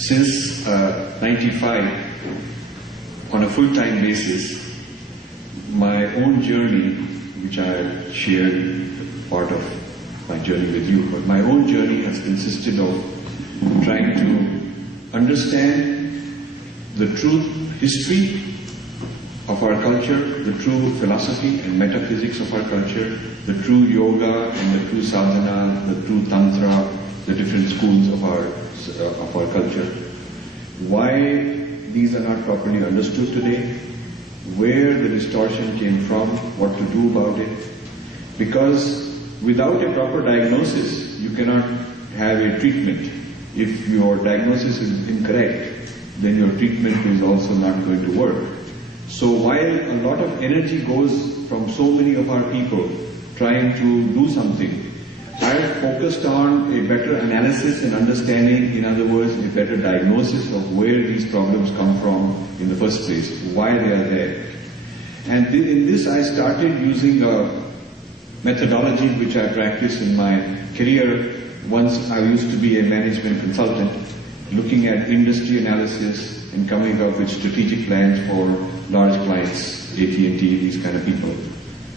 Since 95, on a full-time basis, my own journey, which I shared part of my journey with you, but my own journey has consisted of trying to understand the true history of our culture, the true philosophy and metaphysics of our culture, the true yoga and the true sadhana, the true tantra, the different schools of our culture. Why these are not properly understood today, where the distortion came from, what to do about it. Because without a proper diagnosis, you cannot have a treatment. If your diagnosis is incorrect, then your treatment is also not going to work. So while a lot of energy goes from so many of our people trying to do something, I have focused on a better analysis and understanding, in other words, a better diagnosis of where these problems come from in the first place, why they are there. And in this I started using a methodology which I practiced in my career. Once I used to be a management consultant, looking at industry analysis and coming up with strategic plans for large clients, AT&T, these kind of people.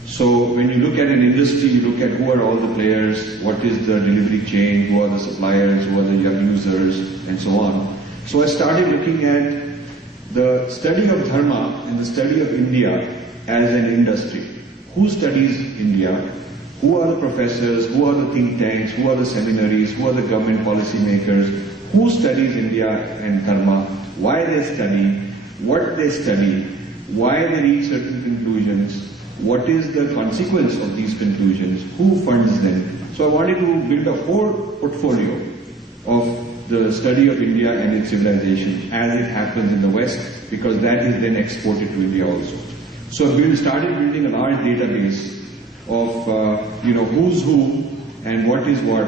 So when you look at an industry, you look at who are all the players, what is the delivery chain, who are the suppliers, who are the young users, and so on. So I started looking at the study of Dharma and the study of India as an industry. Who studies India? Who are the professors? Who are the think tanks? Who are the seminaries? Who are the government policy makers? Who studies India and Dharma? Why they study? What they study? Why they reach certain conclusions? What is the consequence of these conclusions? Who funds them? So I wanted to build a whole portfolio of the study of India and its civilization as it happens in the West, because that is then exported to India also. So I started building a large database of who's who and what is what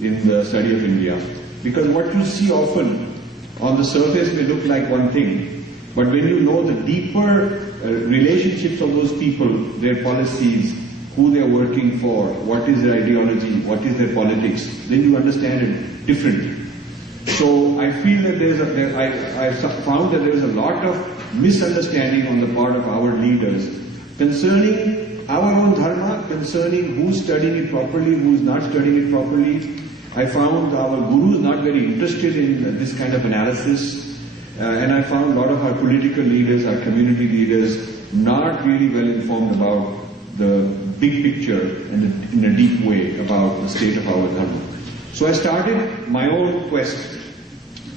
in the study of India. Because what you see often on the surface may look like one thing, but when you know the deeper relationships of those people, their policies, who they are working for, what is their ideology, what is their politics, then you understand it differently. So I feel that I found that there is a lot of misunderstanding on the part of our leaders concerning our own dharma, concerning who's studying it properly, who's not studying it properly. I found our gurus not very interested in this kind of analysis. And I found a lot of our political leaders, our community leaders, not really well informed about the big picture and in a deep way about the state of our dharma. So I started my own quest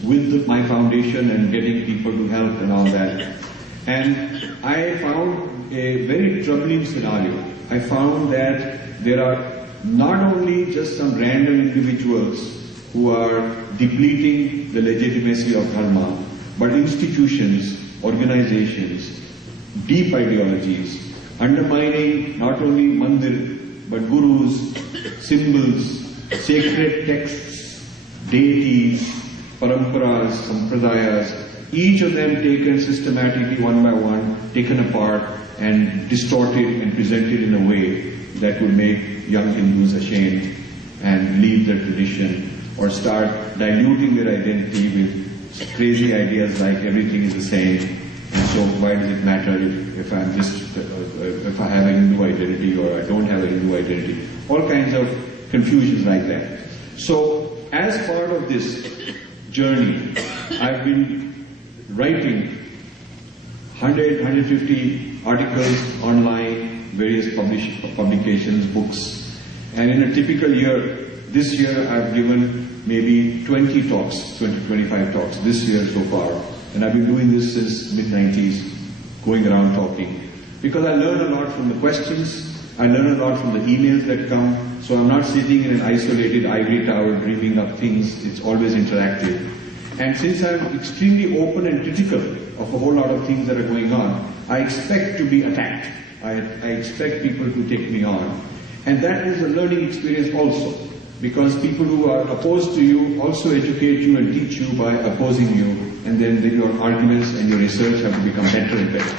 with my foundation and getting people to help and all that. And I found a very troubling scenario. I found that there are not only just some random individuals who are depleting the legitimacy of dharma, but institutions, organizations, deep ideologies, undermining not only mandir, but gurus, symbols, sacred texts, deities, paramparas, sampradayas, each of them taken systematically one by one, taken apart and distorted and presented in a way that would make young Hindus ashamed and leave their tradition or start diluting their identity with crazy ideas like everything is the same, and so why does it matter if I have a Hindu identity or I don't have a Hindu identity? All kinds of confusions like that. So as part of this journey, I've been writing 100, 150 articles online, various publications, books, and in a typical year, this year I've given maybe 20 talks, 25 talks this year so far. And I've been doing this since mid-90s, going around talking. Because I learn a lot from the questions, I learn a lot from the emails that come, so I'm not sitting in an isolated ivory tower dreaming up things, it's always interactive. And since I'm extremely open and critical of a whole lot of things that are going on, I expect to be attacked. I expect people to take me on. And that is a learning experience also. Because people who are opposed to you also educate you and teach you by opposing you, and then your arguments and your research have to become better and better.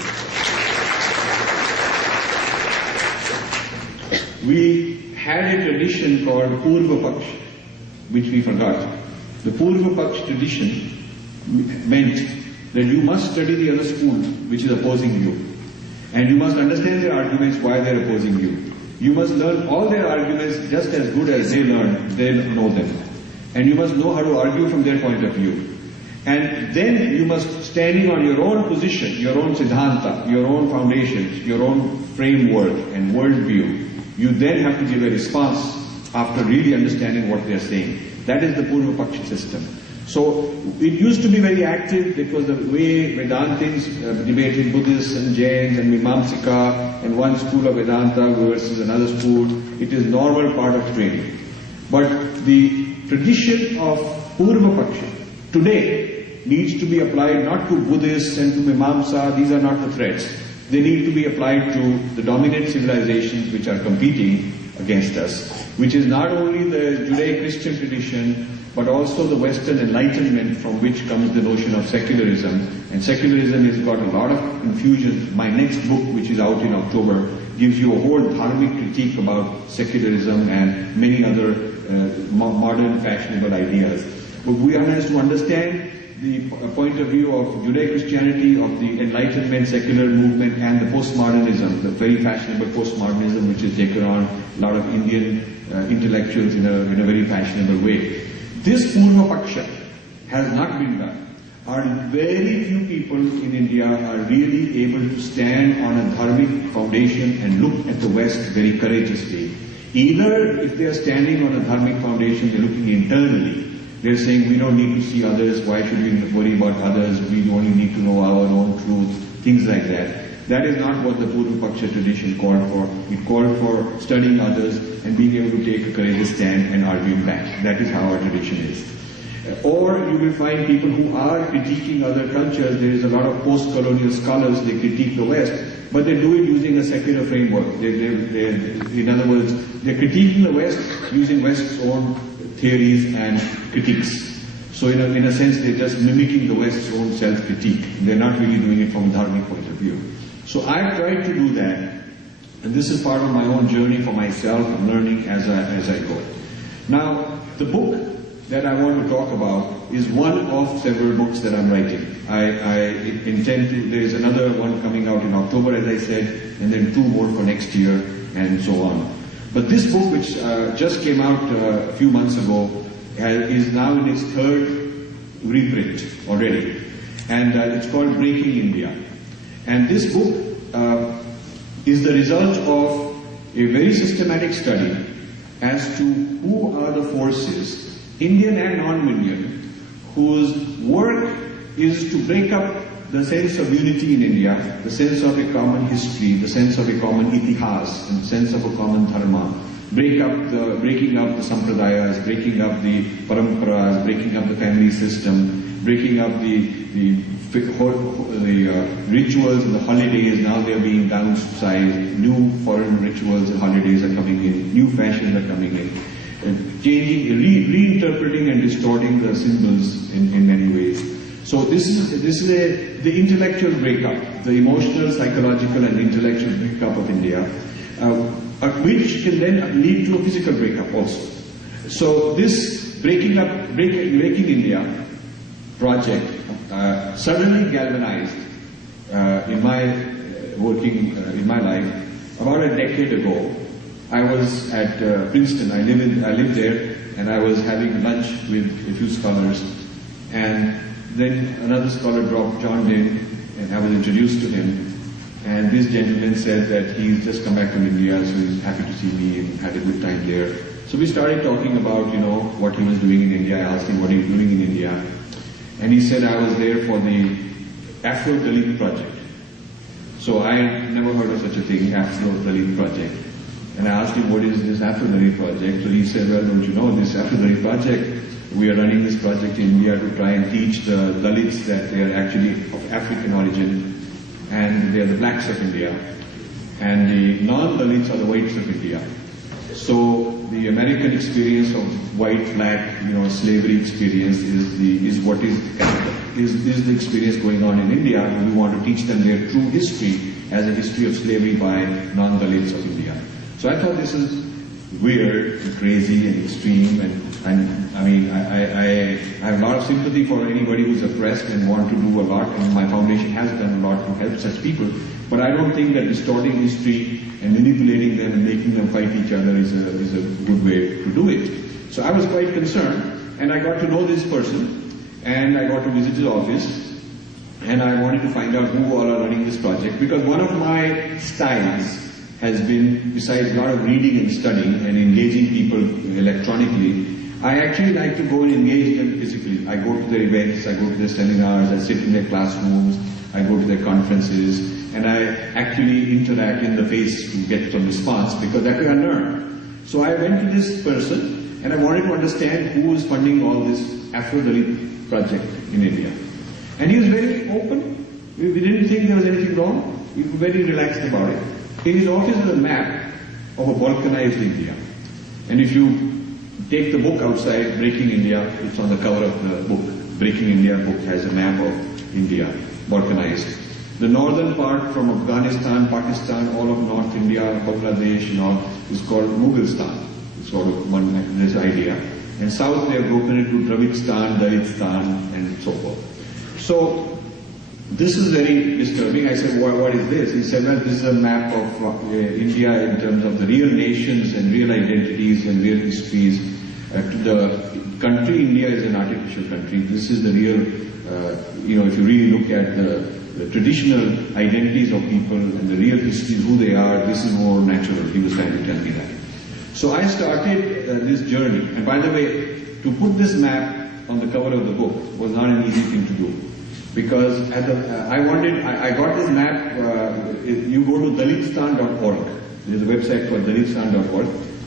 We had a tradition called Purva Paksh, which we forgot. The Purva Paksh tradition meant that you must study the other school which is opposing you. And you must understand their arguments why they are opposing you. You must learn all their arguments just as good as they know them. And you must know how to argue from their point of view. And then you must, standing on your own position, your own siddhanta, your own foundations, your own framework and worldview, you then have to give a response after really understanding what they are saying. That is the Purva Paksha system. So it used to be very active. It was the way Vedantins debated Buddhists and Jains and Mimamsika and one school of Vedanta versus another school. It is normal part of training. But the tradition of Purva Paksha today needs to be applied not to Buddhists and to Mimamsa. These are not the threats. They need to be applied to the dominant civilizations which are competing against us, which is not only the Judeo-Christian tradition, but also the Western Enlightenment from which comes the notion of secularism. And secularism has got a lot of confusion. My next book, which is out in October, gives you a whole dharmic critique about secularism and many other modern fashionable ideas. But we have to understand the point of view of Judeo-Christianity, of the Enlightenment secular movement, and the postmodernism, the very fashionable postmodernism which is taken on a lot of Indian intellectuals in a very fashionable way. This Purva Paksha has not been done. Very few people in India are really able to stand on a dharmic foundation and look at the West very courageously. Either if they are standing on a dharmic foundation, they're looking internally. They're saying, we don't need to see others, why should we worry about others, we only need to know our own truth, things like that. That is not what the Purva Paksha tradition called for. It called for studying others and being able to take a courageous stand and argue back. That is how our tradition is. Or you will find people who are critiquing other cultures. There is a lot of post-colonial scholars, they critique the West, but they do it using a secular framework. In other words, they're critiquing the West using West's own theories and critiques. So in a sense, they're just mimicking the West's own self-critique. They're not really doing it from a dharmic point of view. So I've tried to do that, and this is part of my own journey for myself, and learning as I go. Now, the book that I want to talk about is one of several books that I'm writing. I intend to, there is another one coming out in October, as I said, and then 2 more for next year, and so on. But this book, which just came out a few months ago, is now in its 3rd reprint already. And it's called Breaking India. And this book is the result of a very systematic study as to who are the forces, Indian and non-Indian, whose work is to break up the sense of unity in India, the sense of a common history, the sense of a common itihas, and the sense of a common dharma, breaking up the sampradayas, breaking up the paramparas, breaking up the family system, breaking up the rituals and the holidays. Now they are being downsized. New foreign rituals and holidays are coming in. New fashions are coming in. Changing, reinterpreting and distorting the symbols in many ways. So this is the intellectual breakup, the emotional, psychological and intellectual breakup of India, which can then lead to a physical breakup also. So this Breaking India project suddenly galvanized in my in my life. About a decade ago, I was at Princeton. I lived there, and I was having lunch with a few scholars, and then another scholar dropped John in, and I was introduced to him. And this gentleman said that he's just come back from India, so he's happy to see me and had a good time there. So we started talking about, what he was doing in India. I asked him what he was doing in India. And he said I was there for the Afro-Dalit project. So I had never heard of such a thing, Afro-Dalit project. And I asked him, what is this Afro-Dalit project? So he said, well, don't you know, this Afro-Dalit project, we are running this project in India to try and teach the Dalits that they are actually of African origin, and they are the blacks of India, and the non-Dalits are the whites of India. So the American experience of white-black, slavery experience is the experience going on in India, and we want to teach them their true history as a history of slavery by non-Dalits of India. So I thought this is weird and crazy and extreme, and And I mean, I have a lot of sympathy for anybody who's oppressed and want to do a lot, and my foundation has done a lot to help such people. But I don't think that distorting history and manipulating them and making them fight each other is a good way to do it. So I was quite concerned, and I got to know this person, and I got to visit his office, and I wanted to find out who all are running this project, because one of my styles has been, besides a lot of reading and studying and engaging people electronically, I actually like to go and engage them physically. I go to their events, I go to their seminars, I sit in their classrooms, I go to their conferences, and I actually interact in the face to get some response, because that way I learn. So I went to this person, and I wanted to understand who is funding all this Afro-Dalit project in India. And he was very open. We didn't think there was anything wrong. We were very relaxed about it. In his office is a map of a balkanized India. And if you take the book outside, Breaking India, it's on the cover of the book. Breaking India book has a map of India, balkanized. The northern part from Afghanistan, Pakistan, all of North India, Bangladesh and all is called Mughalistan. It's sort of this idea. And south they have broken into Dravidstan, Dalitstan and so forth. So this is very disturbing. I said, what is this? He said, well, this is a map of India in terms of the real nations and real identities and real histories. The country India is an artificial country. This is the real, if you really look at the traditional identities of people and the real histories, who they are, this is more natural. He was trying to tell me that. So I started this journey. And by the way, to put this map on the cover of the book was not an easy thing to do. Because I got this map, you go to dalitstan.org. There's a website called dalitstan.org,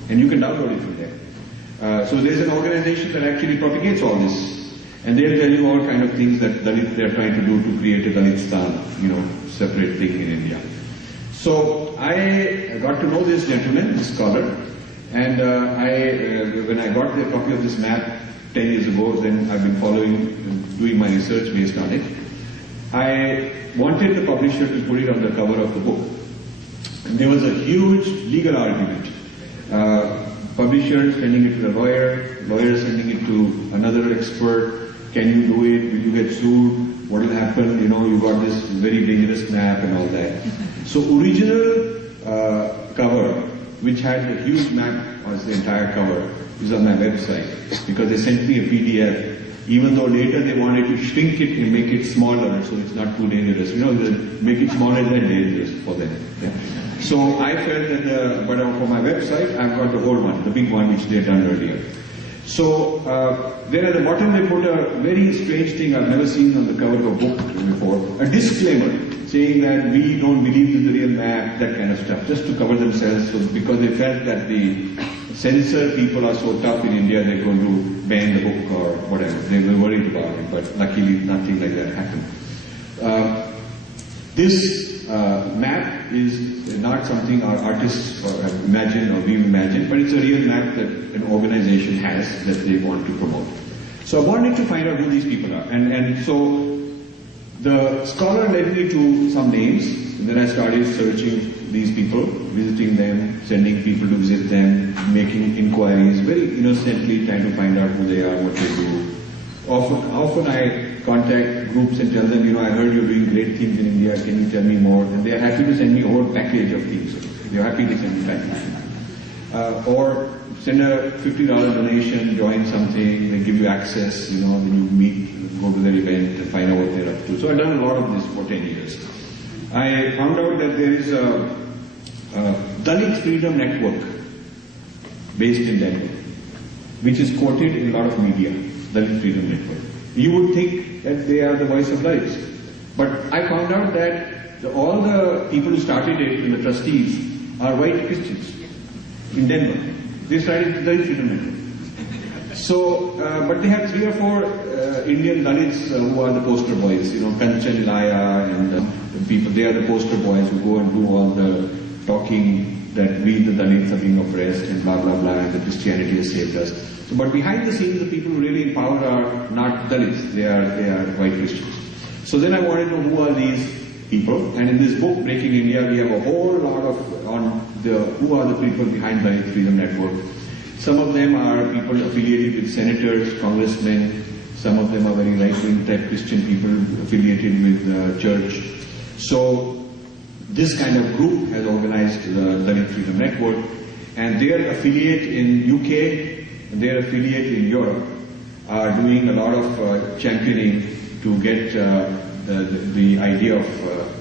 and you can download it from there. So there's an organization that actually propagates all this. And they'll tell you all kind of things that they're trying to do to create a Dalitstan, separate thing in India. So I got to know this gentleman, this scholar, and when I got the copy of this map 10 years ago, then I've been doing my research based on it. I wanted the publisher to put it on the cover of the book. And there was a huge legal argument. Publisher sending it to the lawyer sending it to another expert. Can you do it? Will you get sued? What will happen? You got this very dangerous map and all that. So original cover, which had a huge map as the entire cover, is on my website, because they sent me a PDF, even though later they wanted to shrink it and make it smaller so it's not too dangerous. Make it smaller than dangerous for them. Yeah. So I felt that, but for my website, I've got the whole one, the big one which they had done earlier. So then at the bottom they put a very strange thing I've never seen on the cover of a book before, a disclaimer saying that we don't believe in the real map, that kind of stuff, just to cover themselves, because they felt that the censor people are so tough in India, they're going to ban the book or whatever. They were worried about it, but luckily nothing like that happened. This map is not something our artists have imagined or we've imagined, but it's a real map that an organization has that they want to promote. So I wanted to find out who these people are. And so the scholar led me to some names, and then I started searching these people, visiting them, sending people to visit them, making inquiries, very innocently trying to find out who they are, what they do. Often I contact groups and tell them, I heard you're doing great things in India, can you tell me more? And they're happy to send me a whole package of things. They're happy to send me packages. Or send a $50 donation, join something, they give you access, then you meet, go to their event and find out what they're up to. So I've done a lot of this for 10 years. I found out that there is a Dalit Freedom Network based in Denver, which is quoted in a lot of media, Dalit Freedom Network. You would think that they are the voice of Dalits. But I found out that all the people who started it, and the trustees, are white Christians in Denver. They started the Dalit Freedom Network. So, but they have 3 or 4 Indian Dalits who are the poster boys, Kanchan, Laya, and the people, they are the poster boys who go and do all the talking that we, the Dalits, are being oppressed and blah, blah, blah, and the Christianity has saved us. So, but behind the scenes, the people who really empower are not Dalits, they are white Christians. So then I wanted to know who are these people, and in this book, Breaking India, we have a whole lot of, who are the people behind Dalit Freedom Network. Some of them are people affiliated with senators, congressmen. Some of them are very right-wing type Christian people affiliated with the church. So this kind of group has organized the Dalit Freedom Network, and their affiliate in UK and their affiliate in Europe are doing a lot of championing to get the idea of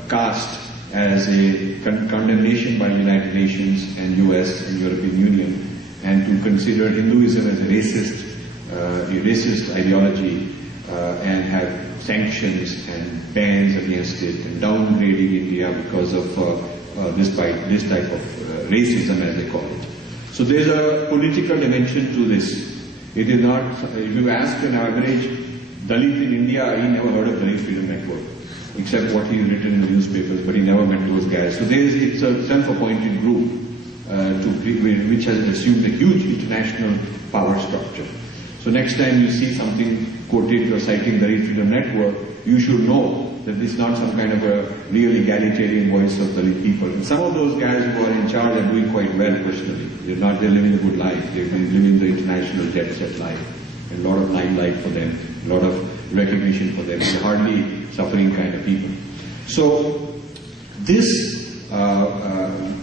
caste as a condemnation by the United Nations and US and European Union, and to consider Hinduism as a racist ideology and have sanctions and bans against it and downgrading India because of this type of racism, as they call it. So there's a political dimension to this. It is not, if you ask an average Dalit in India, he never heard of Dalit Freedom Network, except what he's written in the newspapers, but he never met those guys. So it's a self-appointed group which has assumed a huge international power structure. So next time you see something quoted or citing the Dalit Freedom Network, you should know that this is not some kind of a real egalitarian voice of Dalit people. And some of those guys who are in charge are doing quite well personally. They're living a good life. They're living the international jet set life. A lot of limelight for them, a lot of recognition for them. They're hardly suffering kind of people. So this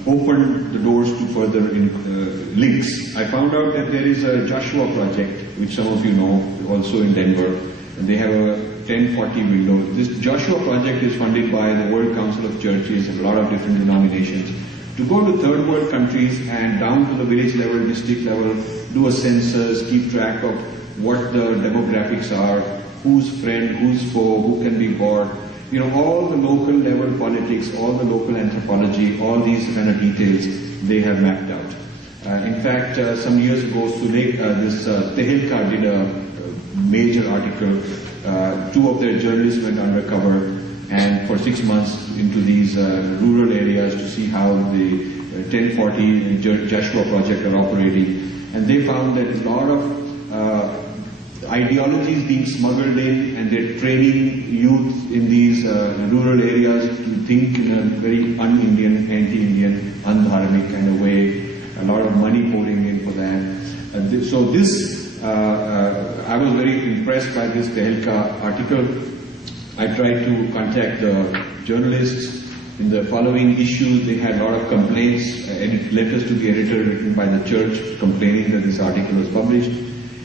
opened the doors to further links. I found out that there is a Joshua project, which some of you know, also in Denver, and they have a 1040 window. This Joshua project is funded by the World Council of Churches and a lot of different denominations to go to third world countries and down to the village level, district level, do a census, keep track of what the demographics are, who's friend, who's foe, who can be bought, you know, all the local level politics, all the local anthropology, all these kind of details they have mapped out. In fact, some years ago, Tehelka did a major article. Two of their journalists went undercover and for 6 months into these rural areas to see how the 1040 Joshua project are operating. And they found that a lot of ideologies being smuggled in, and they're training youth in these rural areas to think in a very un-Indian, anti-Indian, undharmic kind of way. A lot of money pouring in for that. So this, I was very impressed by this Tehelka article. I tried to contact the journalists. In the following issue, they had a lot of complaints, letters to the editor written by the church complaining that this article was published.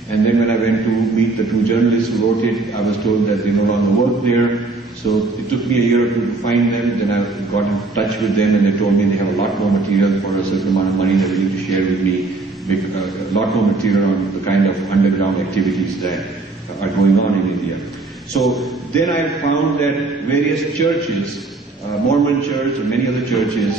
And then when I went to meet the two journalists who wrote it, I was told that they no longer work there. So it took me a year or two to find them. Then I got in touch with them and they told me they have a lot more material for a certain amount of money they're willing to share with me. A lot more material on the kind of underground activities that are going on in India. So then I found that various churches, Mormon church and many other churches,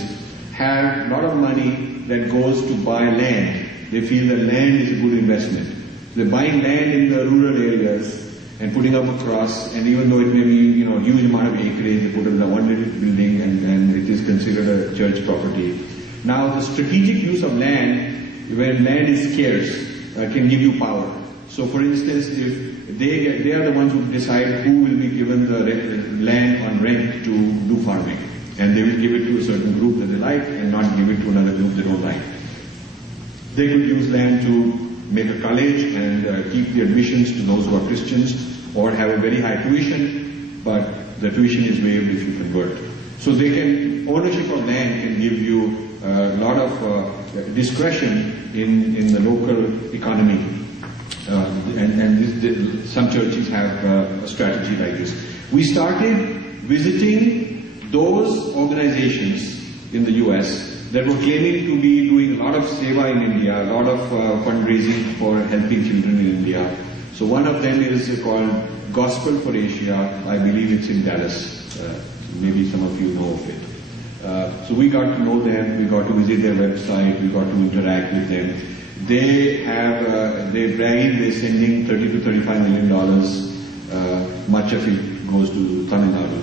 have a lot of money that goes to buy land. They feel that land is a good investment. They're buying land in the rural areas and putting up a cross, and even though it may be, you know, a huge amount of acreage, they put up one little building and it is considered a church property. Now the strategic use of land, when land is scarce, can give you power. So for instance, if they are the ones who decide who will be given the land on rent to do farming, and they will give it to a certain group that they like and not give it to another group they don't like. They could use land to make a college and keep the admissions to those who are Christians, or have a very high tuition, but the tuition is waived if you convert. So they can, ownership of land can give you a lot of discretion in the local economy. Some churches have a strategy like this. We started visiting those organizations in the US that were claiming to be doing a lot of seva in India, a lot of fundraising for helping children in India. So one of them is called Gospel for Asia. I believe it's in Dallas. Maybe some of you know of it. So we got to know them, we got to visit their website, we got to interact with them. They have, they're bragging they're sending $30 to $35 million. Much of it goes to Tamil Nadu.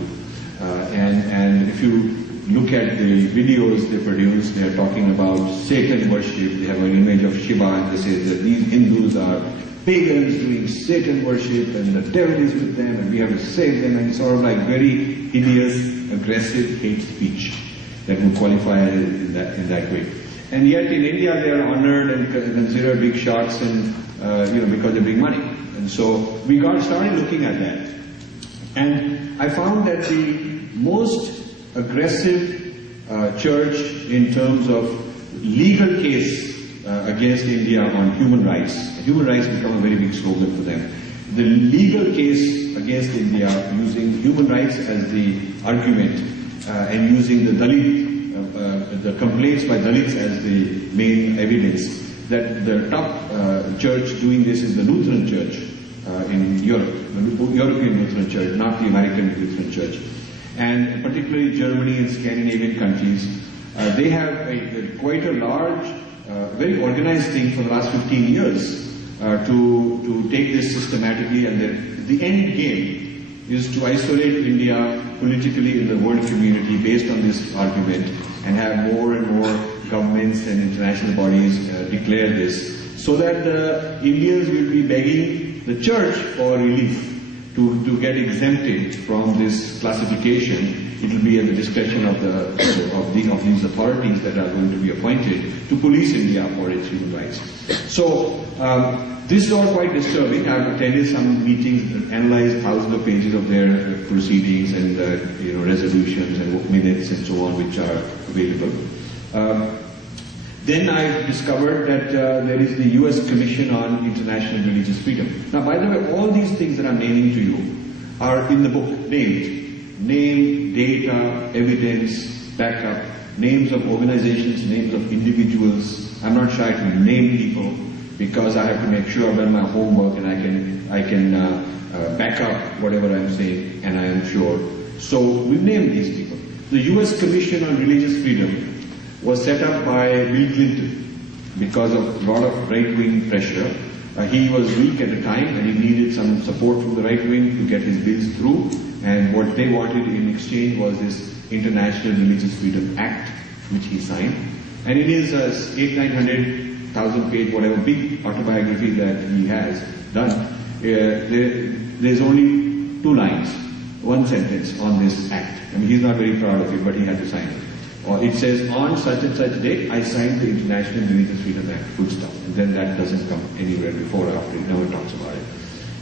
And if you look at the videos they produce, they are talking about Satan worship. They have an image of Shiva and they say that these Hindus are pagans doing Satan worship and the devil is with them and we have to save them, and it's sort of like very hideous, aggressive hate speech that would qualify in that way. And yet in India they are honored and considered big shots, and because they bring money. And so we started looking at that. And I found that the most aggressive church in terms of legal case against India on human rights become a very big slogan for them. The legal case against India using human rights as the argument and using the Dalit, the complaints by Dalits as the main evidence, that the top church doing this is the Lutheran Church in Europe, the European Lutheran Church, not the American Lutheran Church. And particularly Germany and Scandinavian countries, they have quite a large, very organized thing for the last 15 years to take this systematically, and the end game is to isolate India politically in the world community based on this argument, and have more and more governments and international bodies declare this, so that the Indians will be begging the church for relief to get exempted from this classification. It will be at the discretion of these authorities that are going to be appointed to police India for its human rights. So this is all quite disturbing. I've attended some meetings that analyze thousands of pages of their proceedings and resolutions and minutes and so on, which are available. Then I discovered that there is the US Commission on International Religious Freedom. Now, by the way, all these things that I'm naming to you are in the book, named. Name, data, evidence, backup, names of organizations, names of individuals. I'm not shy to name people because I have to make sure I've done my homework and I can back up whatever I'm saying, and I am sure. So we've named these people. The US Commission on Religious Freedom was set up by Bill Clinton because of a lot of right-wing pressure. He was weak at the time and he needed some support from the right wing to get his bills through, and what they wanted in exchange was this International Religious Freedom Act, which he signed. And in his 800,000-900,000 page, whatever, big autobiography that he has done, there's only 2 lines, 1 sentence on this act. I mean, he's not very proud of it, but he had to sign it. It says, on such and such date, I signed the International Religious Freedom Act, full stop. And then that doesn't come anywhere before or after, it never talks about it.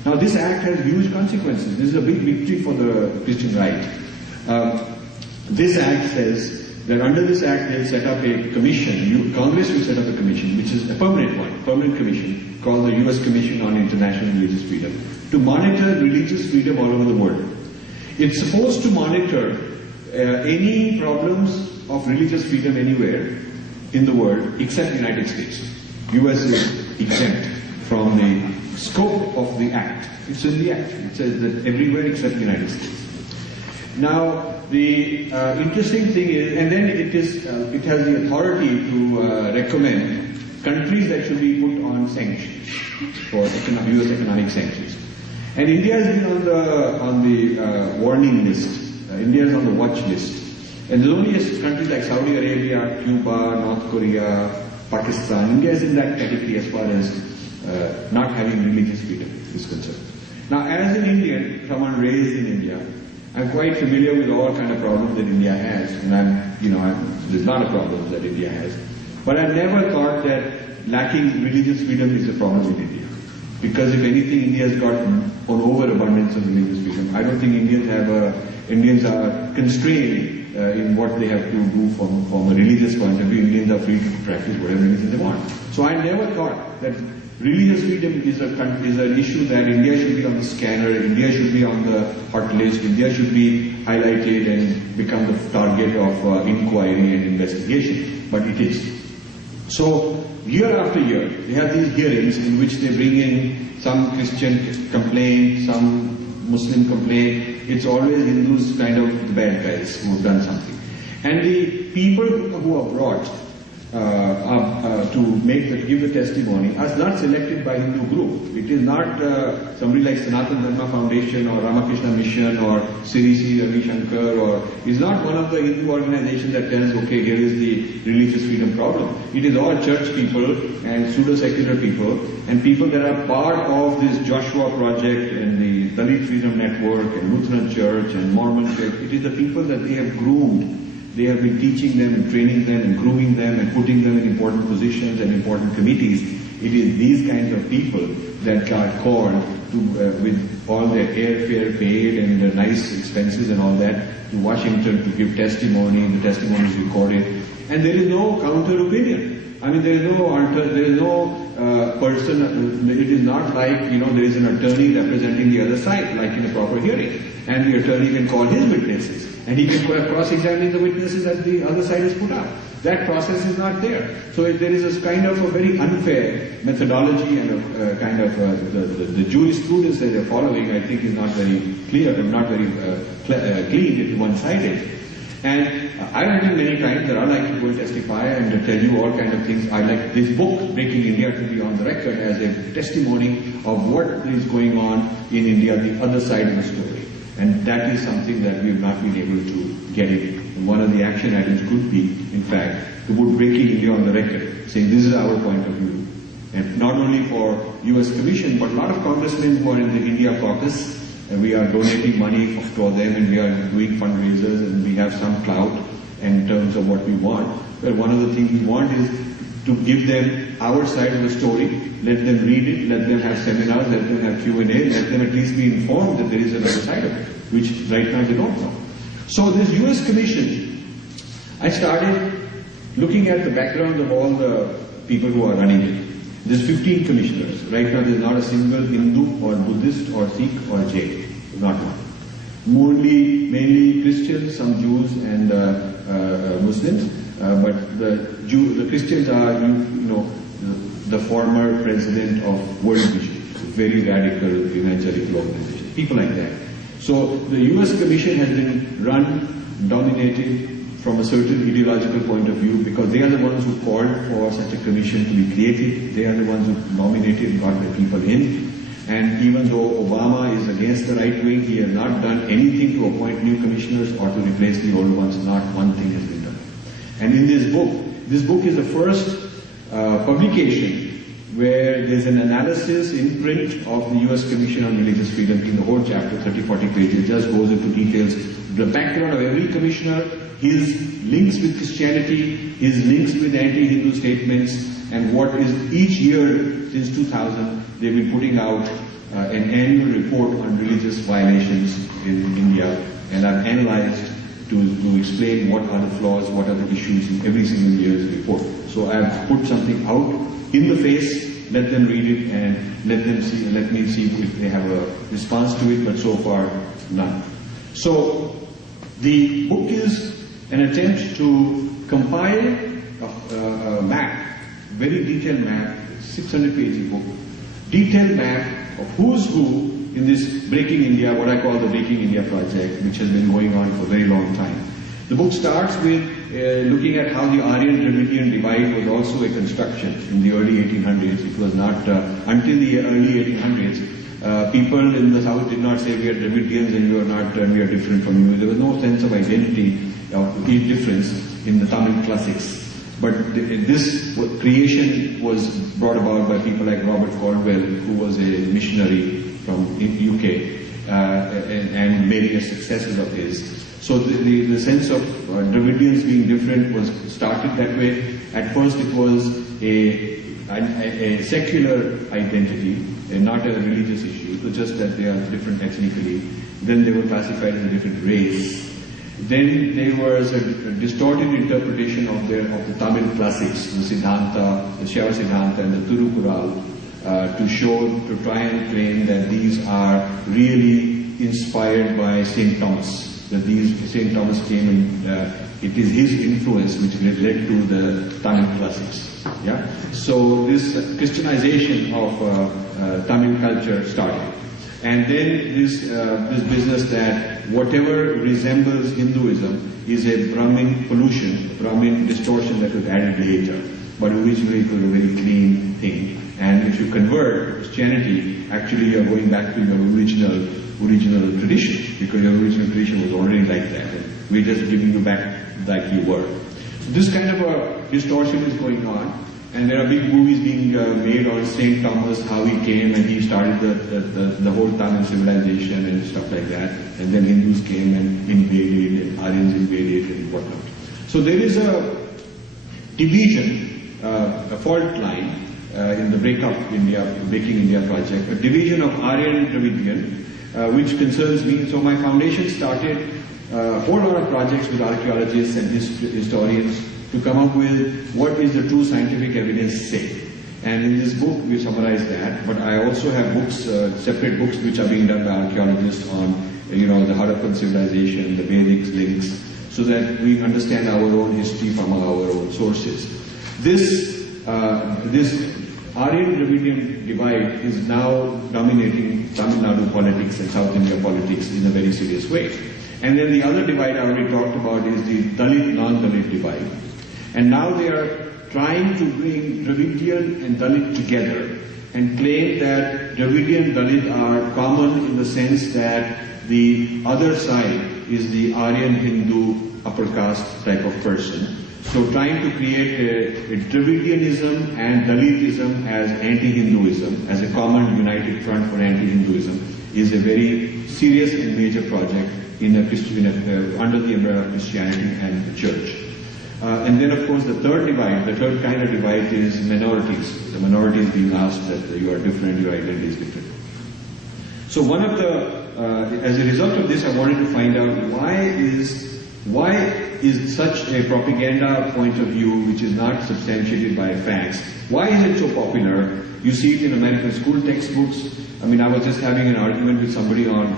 Now this act has huge consequences. This is a big victory for the Christian right. This act says that under this act they'll set up a commission, Congress will set up a commission, which is a permanent one, permanent commission, called the US Commission on International Religious Freedom, to monitor religious freedom all over the world. It's supposed to monitor any problems of religious freedom anywhere in the world except the United States. US is exempt from the scope of the act. It's in the act. It says that everywhere except the United States. Now, the interesting thing is, and then it has the authority to recommend countries that should be put on sanctions for US economic sanctions. And India has been on the warning list. India is on the watch list. And there's only countries like Saudi Arabia, Cuba, North Korea, Pakistan. India is in that category as far as not having religious freedom is concerned. Now, as an Indian, someone raised in India, I'm quite familiar with all kind of problems that India has, and there's a lot of problems that India has. But I've never thought that lacking religious freedom is a problem in India. Because if anything, India has got an overabundance of religious freedom. I don't think Indians are constrained in what they have to do from a religious point of view. Indians are free to practice whatever religion they want. So I never thought that religious freedom is an issue that India should be on the scanner, India should be on the hot list, India should be highlighted and become the target of inquiry and investigation. But it is. So year after year, they have these hearings in which they bring in some Christian complaint, some Muslim complaint. It's always Hindus kind of the bad guys who have done something. And the people who are brought to give the testimony are not selected by Hindu group. It is not somebody like Sanatana Dharma Foundation or Ramakrishna Mission or Sri Sri Ravi Shankar, or is not one of the Hindu organizations that tells, okay, here is the religious freedom problem. It is all church people and pseudo-secular people and people that are part of this Joshua Project and the Dalit Freedom Network and Lutheran Church and Mormon Church. It is the people that they have groomed they have been teaching them and training them and grooming them and putting them in important positions and important committees. It is these kinds of people that are called to, with all their airfare paid and the nice expenses and all that, to Washington to give testimony. The testimony is recorded, and there is no counter opinion. I mean, there is no person. It is not like, there is an attorney representing the other side, like in a proper hearing, and the attorney can call his witnesses, and he can cross-examine the witnesses that the other side has put up. That process is not there. So there is a kind of a very unfair methodology and a kind of the jurisprudence that they're following, I think, is not very clear and not very clean. It's one-sided. And I've written many times that I like to go and testify and to tell you all kinds of things. I like this book, Breaking India, to be on the record as a testimony of what is going on in India, the other side of the story. And that is something that we have not been able to get it. And one of the action items could be, in fact, to put Breaking India on the record, saying this is our point of view. And not only for US Commission, but a lot of congressmen who are in the India caucus, and we are donating money for them, and we are doing fundraisers, and we have some clout in terms of what we want. But one of the things we want is to give them our side of the story, let them read it, let them have seminars, let them have Q&A, let them at least be informed that there is another side of it, which right now they don't know. So this US Commission, I started looking at the background of all the people who are running it. There's 15 commissioners. Right now there's not a single Hindu or Buddhist or Sikh or Jain. Not one. Mainly Christians, some Jews and Muslims. But the Christians are, the former president of World Vision, a very radical evangelical organization. People like that. So the US Commission has been run, dominated from a certain ideological point of view, because they are the ones who called for such a commission to be created. They are the ones who nominated and got the people in. And even though Obama is against the right wing, he has not done anything to appoint new commissioners or to replace the old ones. Not one thing has been done. And in this book is the first publication where there's an analysis in print of the US Commission on Religious Freedom. In the whole chapter, 30-40 pages, just goes into details, the background of every commissioner, his links with Christianity, his links with anti-Hindu statements, and what is each year since 2000, they've been putting out an annual report on religious violations in India, and I've analyzed to explain what are the flaws, what are the issues in every single year's report. So I've put something out in the face, let them read it, and let me see if they have a response to it, but so far, none. So the book is an attempt to compile a map, very detailed map, 600-page book, detailed map of who's who in this Breaking India, what I call the Breaking India project, which has been going on for a very long time. The book starts with looking at how the Aryan-Dravidian divide was also a construction in the early 1800s. It was not until the early 1800s. People in the south did not say we are Dravidians and you are not, we are different from you. There was no sense of identity of difference in the Tamil classics. But this creation was brought about by people like Robert Caldwell, who was a missionary from UK, and many successors of his. So the sense of Dravidians being different was started that way. At first it was a secular identity, not a religious issue. It was just that they are different ethnically. Then they were classified as a different race. Then there was a distorted interpretation of the Tamil classics, the Siddhanta, the Shaiva Siddhanta, and the Tirukural, to try and claim that these are really inspired by St. Thomas. That St. Thomas came and it is his influence which led to the Tamil classics. Yeah. So this Christianization of Tamil culture started. And then this business that whatever resembles Hinduism is a Brahmin pollution, Brahmin distortion that was added later. But originally it was a very clean thing. And if you convert Christianity, actually you are going back to your original tradition, because your original tradition was already like that. And we're just giving you back like you were. So this kind of a distortion is going on. And there are big movies being made on St. Thomas, how he came and he started the whole Tamil civilization and stuff like that. And then Hindus came and invaded, and Aryans invaded and whatnot. So there is a division, a fault line in the Breaking India project, a division of Aryan Dravidian, which concerns me. So my foundation started a whole lot of projects with archaeologists and historians to come up with what is the true scientific evidence say. And in this book we summarize that, but I also have books, separate books which are being done by archaeologists on the Harappan civilization, the Vedic links, so that we understand our own history from our own sources. This Aryan Dravidian divide is now dominating Tamil Nadu politics and South India politics in a very serious way. And then the other divide I already talked about is the Dalit, non-Dalit divide. And now they are trying to bring Dravidian and Dalit together and claim that Dravidian and Dalit are common in the sense that the other side is the Aryan Hindu upper caste type of person. So trying to create a Dravidianism and Dalitism as anti-Hinduism, as a common united front for anti-Hinduism, is a very serious and major project under the umbrella of Christianity and the church. And then of course the third kind of divide is minorities. The minorities being asked that you are different, your identity is different. So one of the, as a result of this, I wanted to find out why is such a propaganda point of view which is not substantiated by facts, why is it so popular? You see it in American school textbooks. I mean, I was just having an argument with somebody on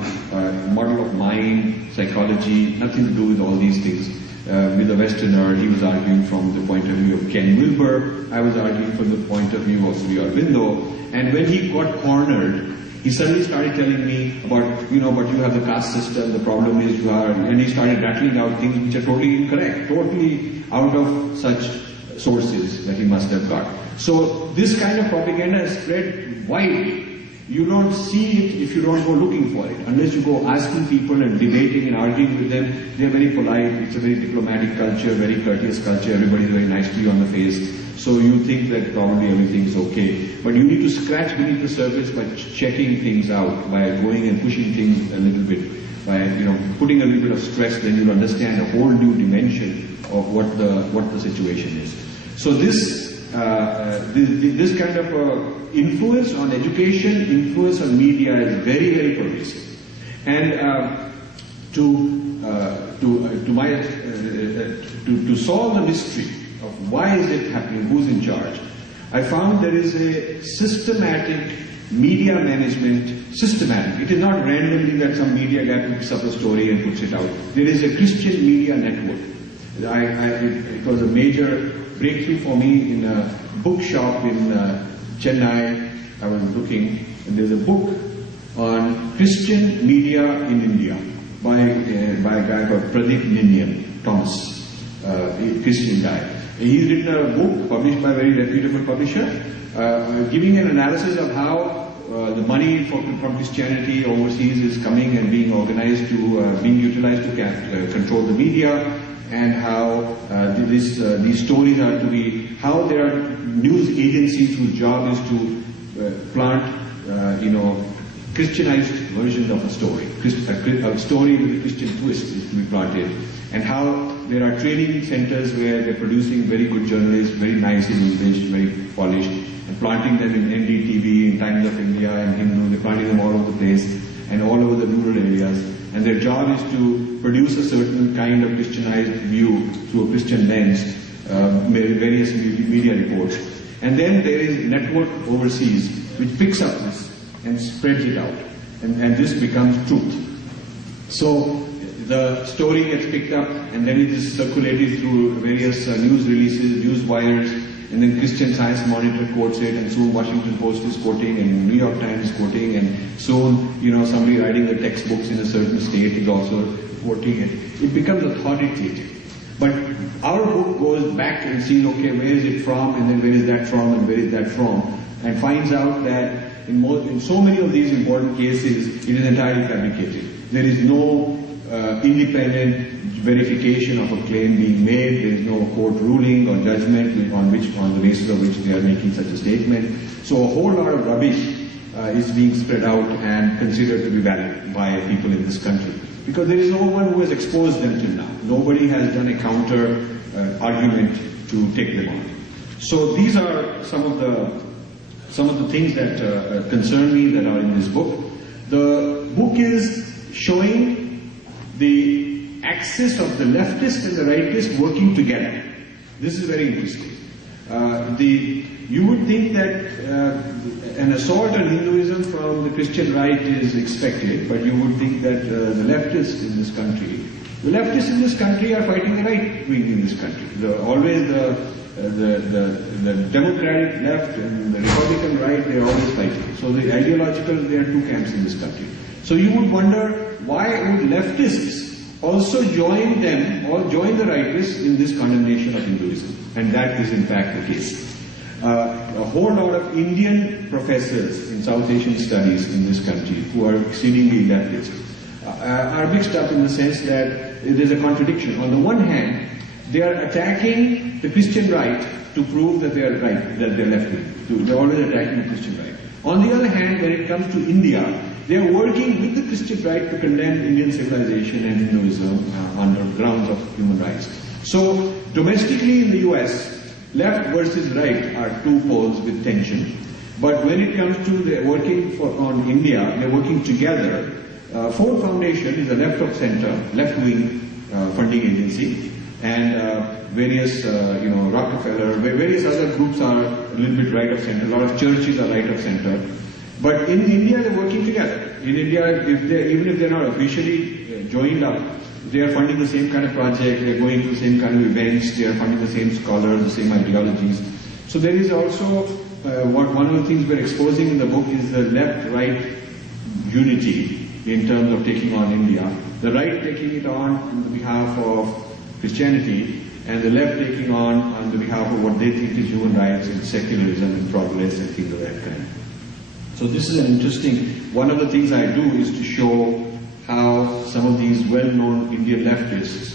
model of mind, psychology, nothing to do with all these things. With a Westerner, he was arguing from the point of view of Ken Wilber, I was arguing from the point of view of Sri Aurobindo, and when he got cornered, he suddenly started telling me about, but you have the caste system, the problem is you are, and he started rattling out things which are totally incorrect, totally out of such sources that he must have got. So this kind of propaganda is spread widely. You don't see it if you don't go looking for it. Unless you go asking people and debating and arguing with them, they're very polite, it's a very diplomatic culture, very courteous culture, everybody's very nice to you on the face. So you think that probably everything's okay. But you need to scratch beneath the surface by checking things out, by going and pushing things a little bit, by putting a little bit of stress, then you'll understand a whole new dimension of what the situation is. So this kind of influence on education, influence on media is very, very pervasive. And to solve the mystery of why is it happening, who's in charge, I found there is a systematic media management, systematic. It is not randomly that some media guy picks up a story and puts it out. There is a Christian media network. It was a major breakthrough for me in a bookshop in Chennai. I was looking, and there's a book on Christian media in India by a guy called Pradeep Ninian, Thomas, a Christian guy. He's written a book published by a very reputable publisher, giving an analysis of how the money from Christianity overseas is coming and being organized to, being utilized to control the media, and how these stories are to be, how there are news agencies whose job is to plant, Christianized versions of a story. A story with a Christian twist is to be planted, and how there are training centers where they're producing very good journalists, very nice in English, very polished, and planting them in NDTV, in Times of India, and Hindu. They're planting them all over the place and all over the rural areas. And their job is to produce a certain kind of Christianized view through a Christian lens, various media reports. And then there is a network overseas which picks up this and spreads it out. And this becomes truth. So the story gets picked up and then it is circulated through various news releases, news wires, and then Christian Science Monitor quotes it, and soon Washington Post is quoting, and New York Times is quoting, and soon, somebody writing the textbooks in a certain state is also quoting it. It becomes authoritative. But our book goes back and sees, okay, where is it from, and then where is that from, and where is that from, and finds out that in so many of these important cases, it is entirely fabricated. There is no independent verification of a claim being made. There is no court ruling or judgment on the basis of which they are making such a statement. So a whole lot of rubbish is being spread out and considered to be valid by people in this country. Because there is no one who has exposed them till now. Nobody has done a counter argument to take them on. So these are some of the things that concern me that are in this book. The book is showing the axis of the leftist and the rightist working together. This is very interesting. You would think that an assault on Hinduism from the Christian right is expected, but you would think that the leftists in this country are fighting the right wing in this country. Always the democratic left and the republican right, they are always fighting. So the ideological, there are two camps in this country. So you would wonder, why would leftists also join them or join the rightists in this condemnation of Hinduism? And that is in fact the case. A whole lot of Indian professors in South Asian studies in this country who are exceedingly leftist are mixed up in the sense that there's a contradiction. On the one hand, they are attacking the Christian right to prove that they are right, that they're left-wing. They're always attacking the Christian right. On the other hand, when it comes to India, they are working with the Christian right to condemn Indian civilization and Hinduism under grounds of human rights. So, domestically in the US, left versus right are two poles with tension. But when it comes to the working on India, they're working together. Ford Foundation is a left of center, left-wing funding agency, and various, Rockefeller, various other groups are a little bit right of center. A lot of churches are right of center. But in India, they're working together. In India, even if they're not officially joined up, they are funding the same kind of project, they are going to the same kind of events, they are funding the same scholars, the same ideologies. So there is also, one of the things we're exposing in the book is the left-right unity in terms of taking on India. The right taking it on the behalf of Christianity, and the left taking on the behalf of what they think is human rights and secularism and progress and things of that kind. So this is an interesting, one of the things I do is to show how some of these well-known Indian leftists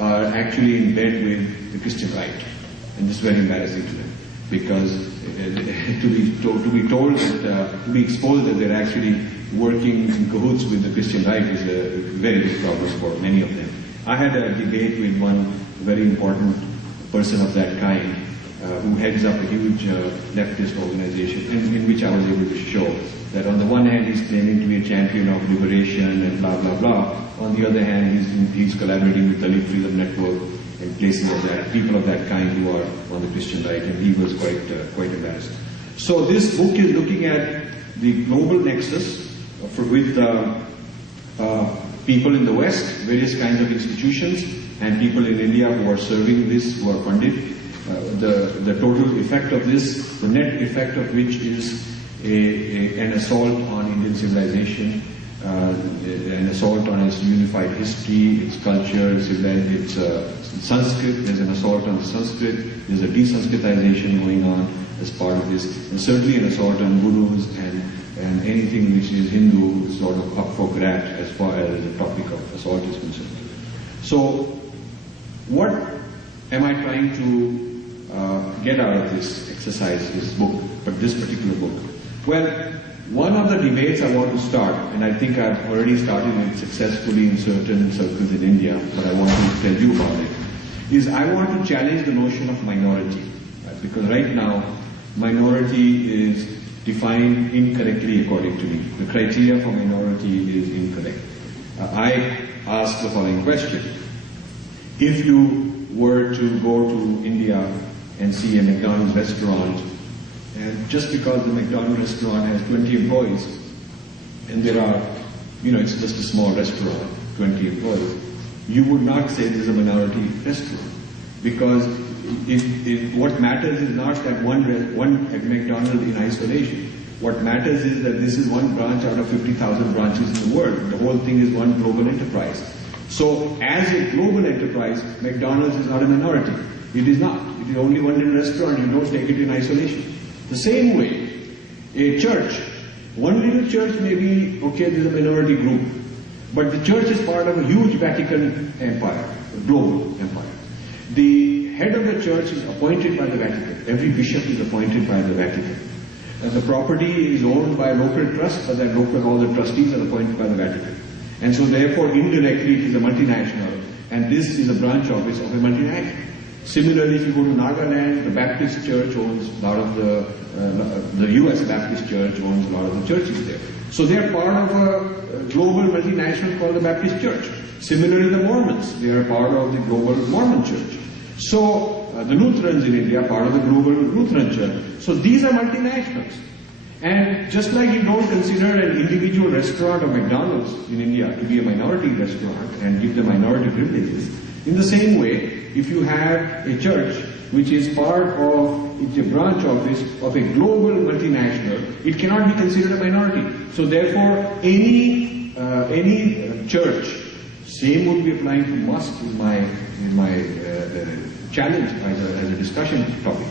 are actually in bed with the Christian right. And this is very embarrassing to them, because to be exposed that they're actually working in cahoots with the Christian right is a very big problem for many of them. I had a debate with one very important person of that kind, who heads up a huge leftist organization, in which I was able to show that on the one hand he's claiming to be a champion of liberation and blah blah blah. On the other hand, he's collaborating with Dalit Freedom Network and places of that, people of that kind who are on the Christian right, and he was quite embarrassed. So this book is looking at the global nexus with people in the West, various kinds of institutions, and people in India who are serving this, who are funded. The total effect of this, the net effect of which is an assault on Indian civilization, an assault on its unified history, its culture, its Sanskrit. There's an assault on Sanskrit. There's a desanskritization going on as part of this, and certainly an assault on gurus and anything which is Hindu is sort of up for grabs as far as the topic of assault is concerned. So, what am I trying to get out of this exercise, this book, but this particular book? Well, one of the debates I want to start, and I think I've already started it successfully in certain circles in India, but I want to tell you about it, is I want to challenge the notion of minority. Right? Because right now, minority is defined incorrectly according to me. The criteria for minority is incorrect. I ask the following question. If you were to go to India and see a McDonald's restaurant, and just because the McDonald's restaurant has 20 employees, and there are, it's just a small restaurant, 20 employees, you would not say this is a minority restaurant. Because what matters is not that one McDonald's in isolation. What matters is that this is one branch out of 50,000 branches in the world. The whole thing is one global enterprise. So, as a global enterprise, McDonald's is not a minority. It is not. It is only one in a restaurant. You don't take it in isolation. The same way, a church, one little church may be, okay, there's a minority group, but the church is part of a huge Vatican empire, a global empire. The head of the church is appointed by the Vatican. Every bishop is appointed by the Vatican. The property is owned by a local trust, but that local, all the trustees are appointed by the Vatican. And so therefore, indirectly, it is a multinational, and this is a branch office of a multinational. Similarly, if you go to Nagaland, the Baptist Church owns a lot of the US Baptist Church owns a lot of the churches there. So they are part of a global multinational called the Baptist Church. Similarly, the Mormons, they are part of the global Mormon Church. So the Lutherans in India are part of the global Lutheran Church. So these are multinationals. And just like you don't consider an individual restaurant or McDonald's in India to be a minority restaurant and give them minority privileges, in the same way, if you have a church which is part of, it's a branch office of a global multinational, it cannot be considered a minority. So therefore, any church, same would be applying to mosque in my challenge as a discussion topic.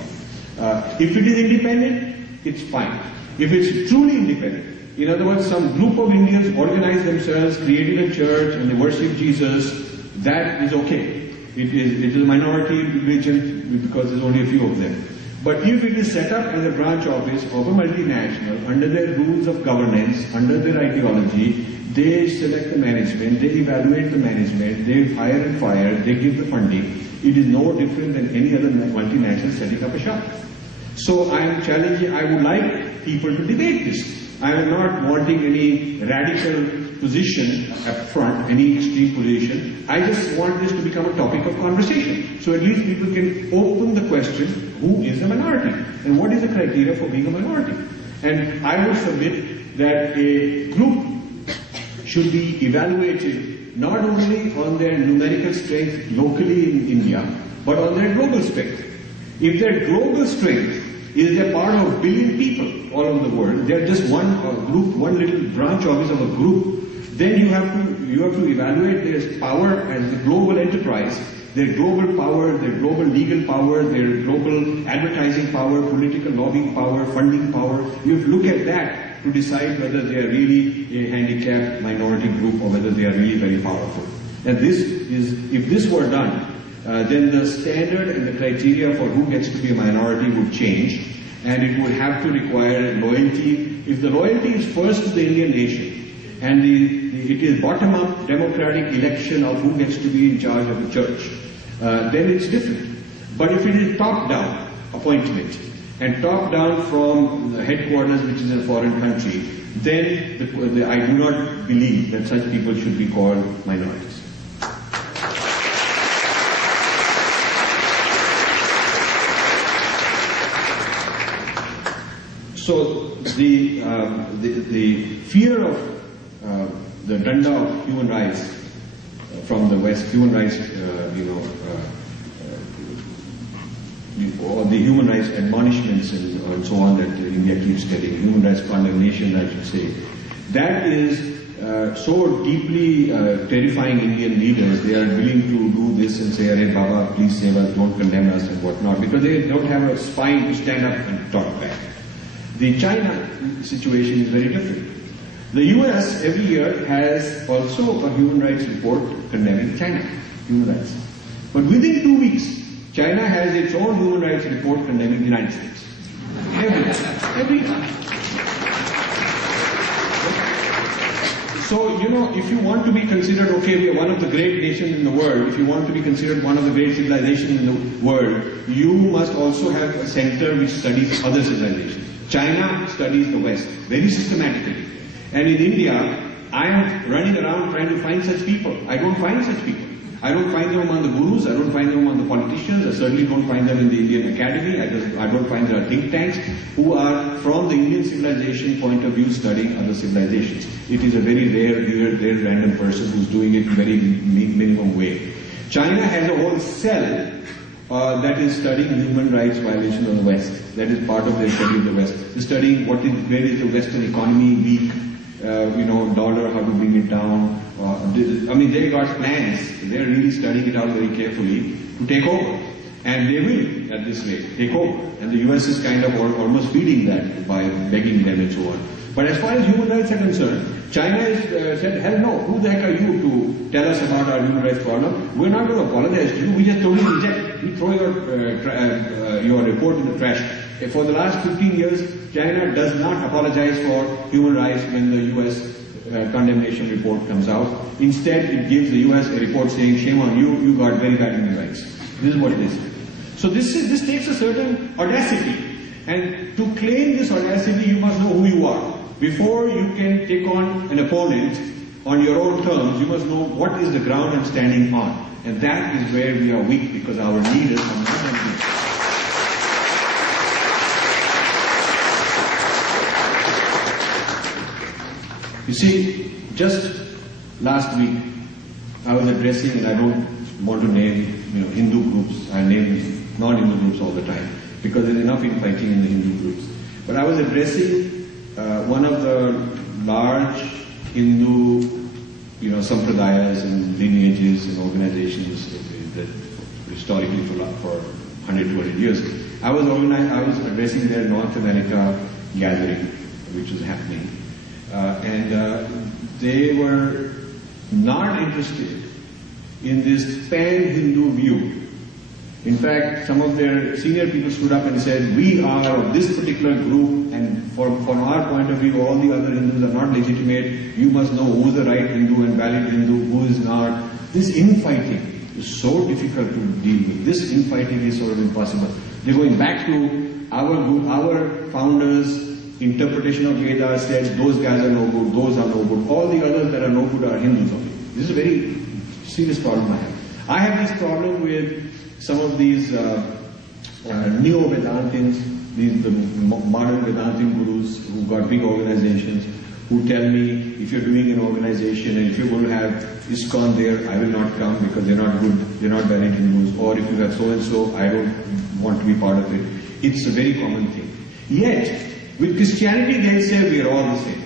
If it is independent, it's fine. If it's truly independent, in other words, some group of Indians organize themselves, created a church, and they worship Jesus, that is okay. It is a minority religion because there's only a few of them. But if it is set up as a branch office of a multinational, under their rules of governance, under their ideology, they select the management, they evaluate the management, they hire and fire, they give the funding. It is no different than any other multinational setting up a shop. So I am challenging, I would like people to debate this. I am not wanting any radical position up front, any extreme position. I just want this to become a topic of conversation. So at least people can open the question, who is a minority? And what is the criteria for being a minority? And I would submit that a group should be evaluated not only on their numerical strength locally in India, but on their global strength. If their global strength is they're part of a billion people all over the world, they're just one group, one little branch office of a group, then you have to evaluate their power as a global enterprise, their global power, their global legal power, their global advertising power, political lobbying power, funding power. You have to look at that to decide whether they are really a handicapped minority group or whether they are really very powerful. And this is, if this were done, then the standard and the criteria for who gets to be a minority would change, and it would have to require loyalty. If the loyalty is first to the Indian nation, and it is bottom-up democratic election of who gets to be in charge of the church, then it's different. But if it is top-down appointment, and top-down from the headquarters, which is in a foreign country, then I do not believe that such people should be called minorities. So the fear of the danda of human rights from the West, human rights, or the human rights admonishments and so on that India keeps getting, human rights condemnation, I should say, that is so deeply terrifying Indian leaders. They are willing to do this and say, "Arey Baba, please save us, don't condemn us," and whatnot, because they don't have a spine to stand up and talk back. The China situation is very different. The US every year has also a human rights report condemning China, human rights. But within 2 weeks, China has its own human rights report condemning the United States. Every time. So, if you want to be considered, okay, we are one of the great nations in the world, if you want to be considered one of the great civilizations in the world, you must also have a center which studies other civilizations. China studies the West very systematically. And in India, I am running around trying to find such people. I don't find such people. I don't find them among the gurus, I don't find them among the politicians, I certainly don't find them in the Indian Academy, I don't find there are think tanks who are from the Indian civilization point of view studying other civilizations. It is a very rare, weird, random person who's doing it in a very minimum way. China has a whole cell that is studying human rights violations of the West. That is part of their study of the West. They're studying where is the Western economy weak, dollar, how to bring it down. They got plans. They're really studying it out very carefully to take over. And they will, at this rate, take over. And the US is kind of almost feeding that by begging them and so on. But as far as human rights are concerned, China has said, hell no, who the heck are you to tell us about our human rights problem. We're not going to apologize to you. We just totally reject. We throw your report in the trash. For the last 15 years, China does not apologize for human rights when the US condemnation report comes out. Instead, it gives the US a report saying, shame on you, you got very bad human rights. This is what it is. So this takes a certain audacity. And to claim this audacity, you must know who you are. Before you can take on an opponent on your own terms, you must know what is the ground I'm standing on. And that is where we are weak, because our leaders are not weak. You see, just last week, I was addressing, and I don't want to name Hindu groups. I name non-Hindu groups all the time, because there's enough infighting in the Hindu groups. But I was addressing one of the large Hindu sampradayas and lineages and organizations that historically for 100, 200 years. I was addressing their North America gathering, which was happening. And they were not interested in this pan-Hindu view. In fact, some of their senior people stood up and said, we are of this particular group, and from our point of view, all the other Hindus are not legitimate. You must know who is the right Hindu and valid Hindu, who is not. This infighting is so difficult to deal with. This infighting is sort of impossible. They're going back to our founders' interpretation of Vedas says those guys are no good, those are no good. All the others that are no good are Hindus only. This is a very serious problem I have. I have this problem with some of these neo-Vedantins, the modern Vedantin gurus who got big organizations, who tell me, if you're doing an organization and if you're going to have ISKCON there, I will not come because they're not good, they're not valid Hindus, or if you have so-and-so, I don't want to be part of it. It's a very common thing. Yet, with Christianity, they'll say we are all the same.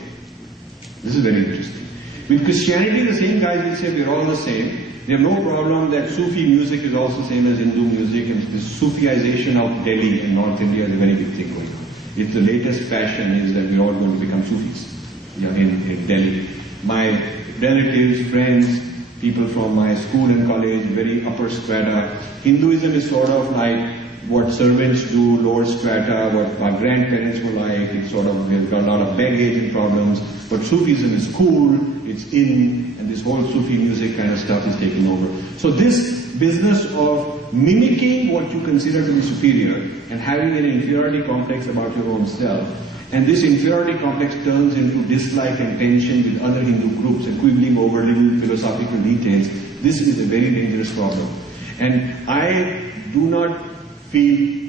This is very interesting. With Christianity, the same guys will say we are all the same. They have no problem that Sufi music is also same as Hindu music, and this Sufization of Delhi and North India is a very big thing going on. It's the latest fashion is that we're all going to become Sufis in Delhi. My relatives, friends, people from my school and college, very upper strata, Hinduism is sort of like what servants do, lower strata, what my grandparents were like. It's sort of, we've got a lot of baggage and problems, but Sufism is cool, it's in, and this whole Sufi music kind of stuff is taking over. So this business of mimicking what you consider to be superior and having an inferiority complex about your own self, and this inferiority complex turns into dislike and tension with other Hindu groups and quibbling over little philosophical details. This is a very dangerous problem. And I do not feel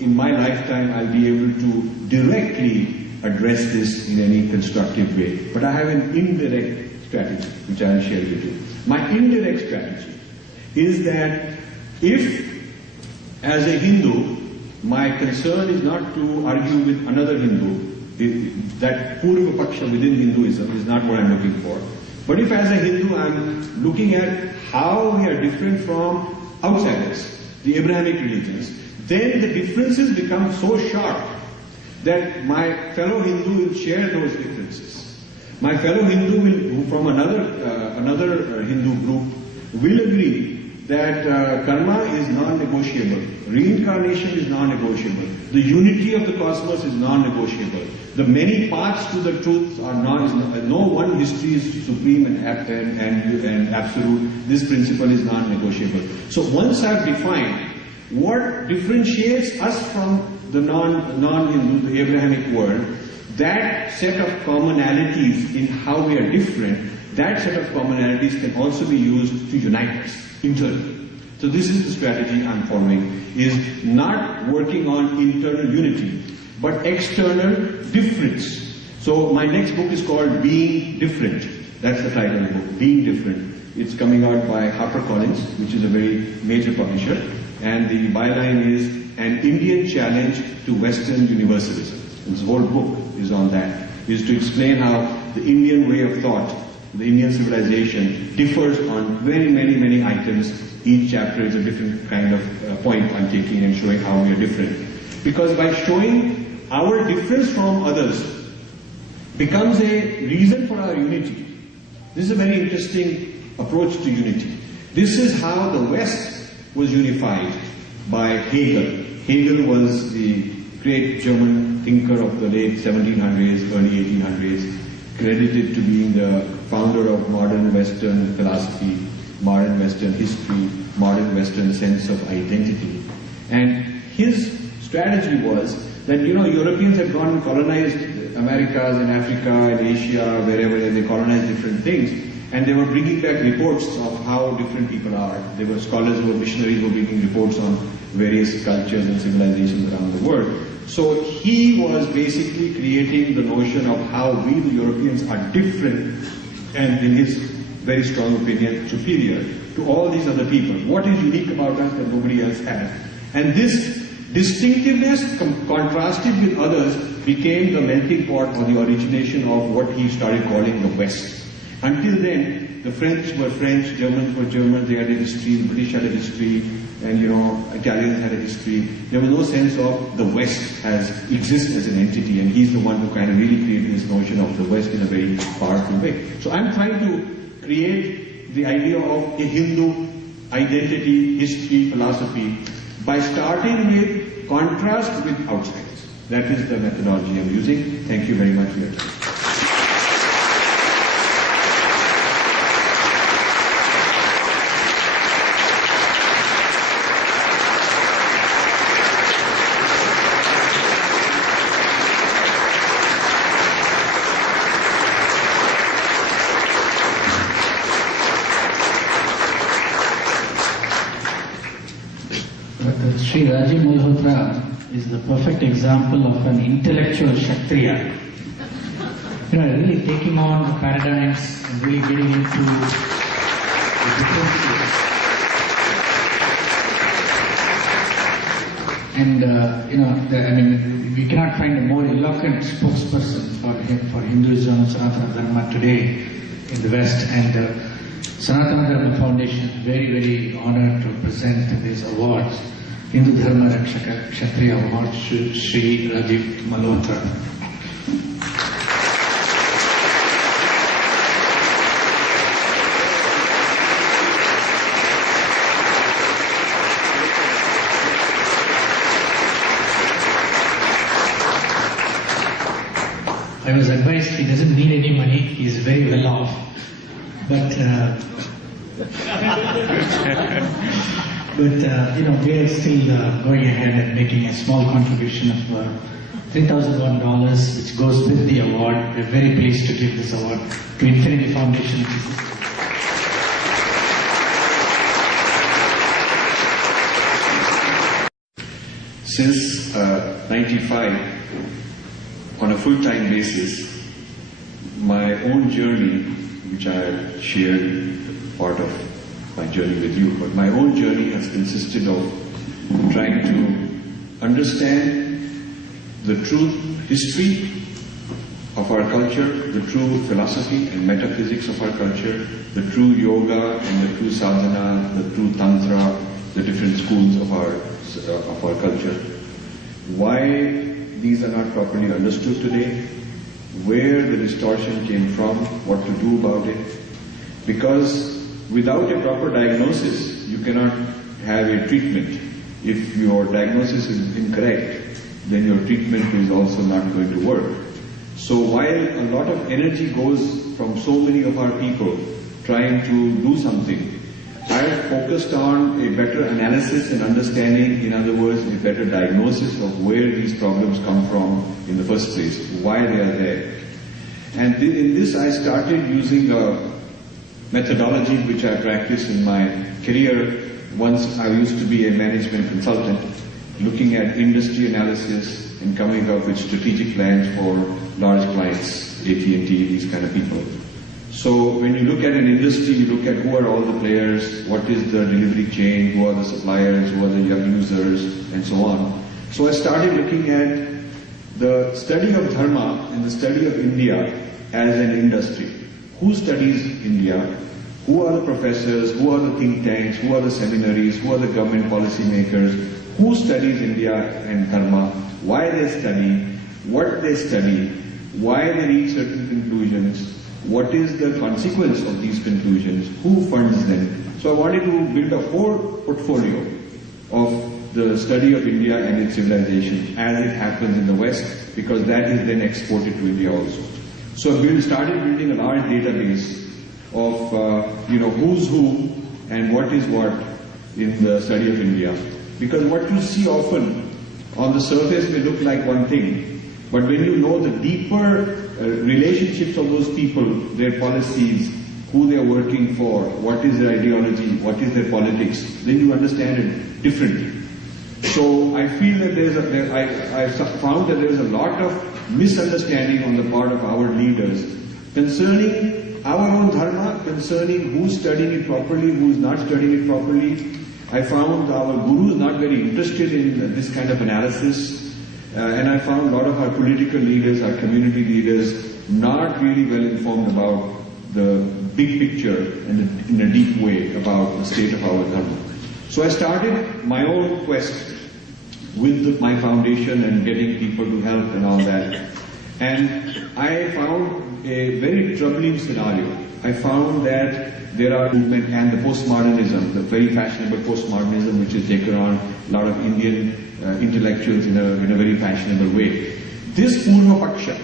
in my lifetime I'll be able to directly address this in any constructive way. But I have an indirect strategy, which I'll share with you. My indirect strategy is that if, as a Hindu, my concern is not to argue with another Hindu, that Purva Paksha within Hinduism is not what I'm looking for. But if as a Hindu I'm looking at how we are different from outsiders, the Abrahamic religions, then the differences become so sharp that my fellow Hindu will share those differences. My fellow Hindu will, from another Hindu group, will agree that karma is non-negotiable, reincarnation is non-negotiable, the unity of the cosmos is non-negotiable, the many paths to the truth are no one history is supreme and absolute, this principle is non-negotiable. So once I've defined what differentiates us from the non-Hindu, the Abrahamic world, that set of commonalities in how we are different, that set of commonalities can also be used to unite us internally. So this is the strategy I'm following, is not working on internal unity, but external difference. So my next book is called Being Different. That's the title of the book, Being Different. It's coming out by HarperCollins, which is a very major publisher. And the byline is An Indian Challenge to Western Universalism. And this whole book is on that, is to explain how the Indian way of thought, the Indian civilization differs on very many items. Each chapter is a different kind of point I'm taking and showing how we are different. Because by showing our difference from others becomes a reason for our unity. This is a very interesting approach to unity. This is how the West was unified by Hegel. Hegel was the great German thinker of the late 1700s, early 1800s, credited to being the founder of modern Western philosophy, modern Western history, modern Western sense of identity. And his strategy was that, Europeans had gone and colonized Americas and Africa and Asia, wherever they colonized different things, and they were bringing back reports of how different people are. There were scholars who were missionaries who were bringing reports on various cultures and civilizations around the world. So he was basically creating the notion of how we, the Europeans, are different and, in his very strong opinion, superior to all these other people. What is unique about us that nobody else has? And this distinctiveness contrasted with others became the melting pot or the origination of what he started calling the West. Until then, the French were French, Germans were Germans, they had a history, the British had a history, and Italians had a history. There was no sense of the West exists as an entity, and he's the one who kind of really created this notion of the West in a very powerful way. So I'm trying to create the idea of a Hindu identity, history, philosophy by starting with contrast with outsiders. That is the methodology I'm using. Thank you very much for your time. Sri Rajiv Malhotra is the perfect example of an intellectual Kshatriya. Really taking on the paradigms and really getting into the differences. And, we cannot find a more eloquent spokesperson for Hinduism, Sanatana Dharma today in the West. And Sanatana Dharma Foundation is very, very honored to present these awards. Hindu Dharma Rakshaka Kshatriya Award, Sri Rajiv Malhotra. I was advised he doesn't need any money, he is very well off. But we are still going ahead and making a small contribution of $3,001, which goes with the award. We're very pleased to give this award to Infinity Foundation. Since 95, on a full-time basis, my own journey, which I shared part of my journey with you, but my own journey has consisted of trying to understand the true history of our culture, the true philosophy and metaphysics of our culture, the true yoga and the true sadhana, the true tantra, the different schools of our culture. Why these are not properly understood today, where the distortion came from, what to do about it, because without a proper diagnosis, you cannot have a treatment. If your diagnosis is incorrect, then your treatment is also not going to work. So while a lot of energy goes from so many of our people trying to do something, I focused on a better analysis and understanding, in other words, a better diagnosis of where these problems come from in the first place, why they are there. And in this I started using a methodology which I practiced in my career. Once I used to be a management consultant, looking at industry analysis and coming up with strategic plans for large clients, AT&T, these kind of people. So when you look at an industry, you look at who are all the players, what is the delivery chain, who are the suppliers, who are the users, and so on. So I started looking at the study of Dharma and the study of India as an industry. Who studies India? Who are the professors? Who are the think tanks? Who are the seminaries? Who are the government policy makers? Who studies India and Dharma? Why they study? What they study? Why they reach certain conclusions? what is the consequence of these conclusions, who funds them. So I wanted to build a whole portfolio of the study of India and its civilization as it happens in the West, because that is then exported to India also. So I started building a large database of who's who and what is what in the study of India. Because what you see often on the surface may look like one thing, but when you know the deeper relationships of those people, their policies, who they are working for, what is their ideology, what is their politics, then you understand it differently. So I feel that I found that there is a lot of misunderstanding on the part of our leaders concerning our own dharma, concerning who's studying it properly, who's not studying it properly. I found our gurus not very interested in this kind of analysis, and I found a lot of our political leaders, our community leaders, not really well informed about the big picture and in a deep way about the state of our dharma. So I started my own quest with my foundation and getting people to help and all that. And I found a very troubling scenario. I found that there are movement and the postmodernism, the very fashionable postmodernism which has taken on a lot of Indian intellectuals in a very fashionable way. This Purva Paksha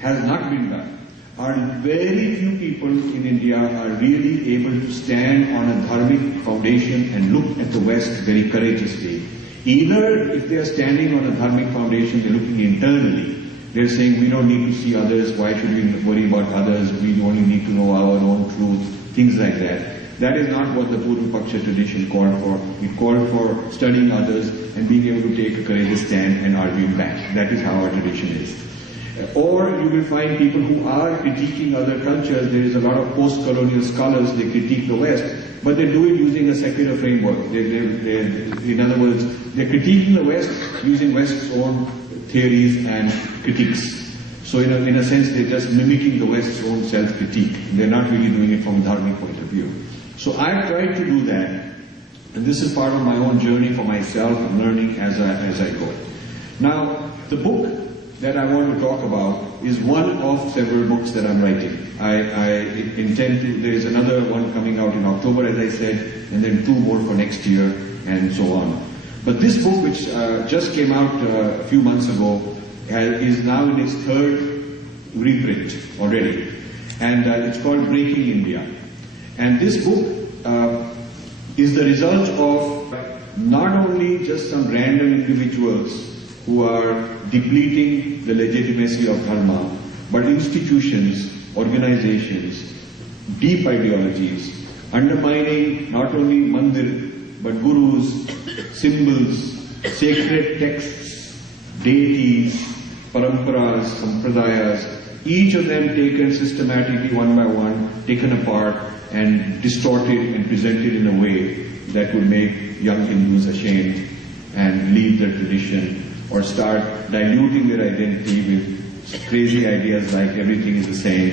has not been done. Are very few people in India are really able to stand on a dharmic foundation and look at the West very courageously. Either if they are standing on a dharmic foundation, they're looking internally. They're saying, we don't need to see others, why should we worry about others, we only need to know our own truth, things like that. That is not what the Purva Paksha tradition called for. It called for studying others and being able to take a courageous stand and arguing back. That is how our tradition is. Or you will find people who are critiquing other cultures. There is a lot of post-colonial scholars, they critique the West, but they do it using a secular framework. In other words, they're critiquing the West using West's own theories and critiques. So in a sense, they're just mimicking the West's own self-critique. They're not really doing it from a dharmic point of view. So I've tried to do that, and this is part of my own journey for myself, learning as I go. Now, the book that I want to talk about is one of several books that I'm writing. I intend to, there is another one coming out in October, as I said, and then 2 more for next year, and so on. But this book, which just came out a few months ago, is now in its 3rd reprint already. And it's called Breaking India. And this book is the result of not only just some random individuals who are depleting the legitimacy of dharma, but institutions, organizations, deep ideologies, undermining not only mandir, but gurus, symbols, sacred texts, deities, paramparas, sampradayas, each of them taken systematically one by one, taken apart and distorted and presented in a way that would make young Hindus ashamed and leave their tradition, or start diluting their identity with crazy ideas like everything is the same,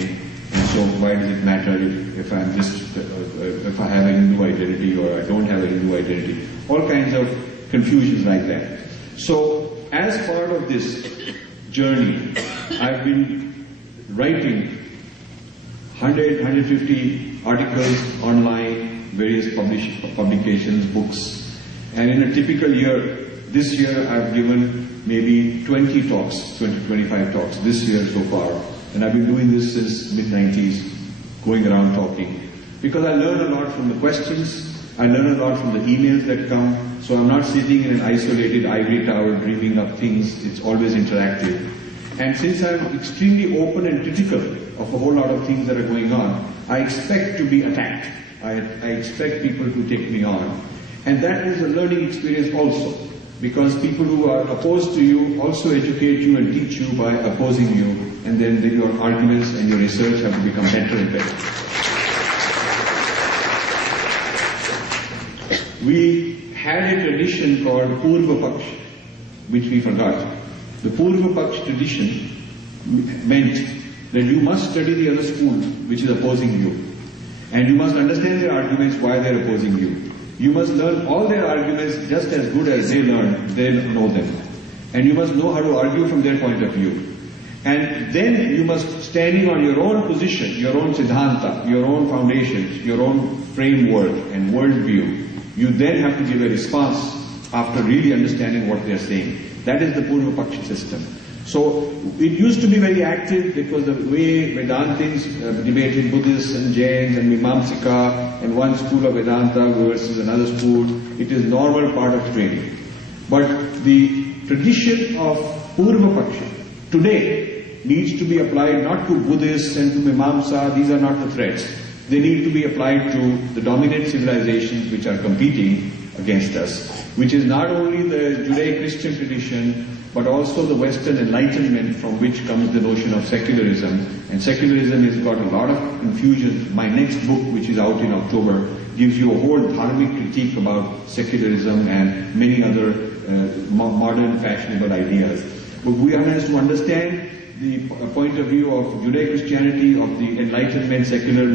and so why does it matter if I have a Hindu identity or I don't have a Hindu identity? All kinds of confusions like that. So as part of this journey, I've been writing 100, 150 articles online, various publications, books, and in a typical year, this year I've given maybe 20 talks, 20 to 25 talks this year so far. And I've been doing this since mid-90s, going around talking. Because I learn a lot from the questions, I learn a lot from the emails that come, so I'm not sitting in an isolated ivory tower dreaming up things, it's always interactive. And since I'm extremely open and critical of a whole lot of things that are going on, I expect to be attacked. I expect people to take me on. And that is a learning experience also. Because people who are opposed to you also educate you and teach you by opposing you, and then your arguments and your research have to become better and better. We had a tradition called Purva Paksha, which we forgot. The Purva Paksha tradition meant that you must study the other school which is opposing you, and you must understand their arguments why they are opposing you. You must learn all their arguments just as good as they know them. And you must know how to argue from their point of view. And then you must, standing on your own position, your own siddhanta, your own foundations, your own framework and worldview, you then have to give a response after really understanding what they are saying. That is the Purva Paksha system. So it used to be very active because the way Vedantins debated Buddhists and Jains and Mimamsika and one school of Vedanta versus another school, it is normal part of training. But the tradition of Purva Paksha today needs to be applied not to Buddhists and to Mimamsa, these are not the threats. They need to be applied to the dominant civilizations which are competing against us, which is not only the Judeo-Christian tradition, but also the Western Enlightenment from which comes the notion of secularism. And secularism has got a lot of infusions. My next book, which is out in October, gives you a whole dharmic critique about secularism and many other modern fashionable ideas. But we have to understand the point of view of Judeo-Christianity, of the Enlightenment secular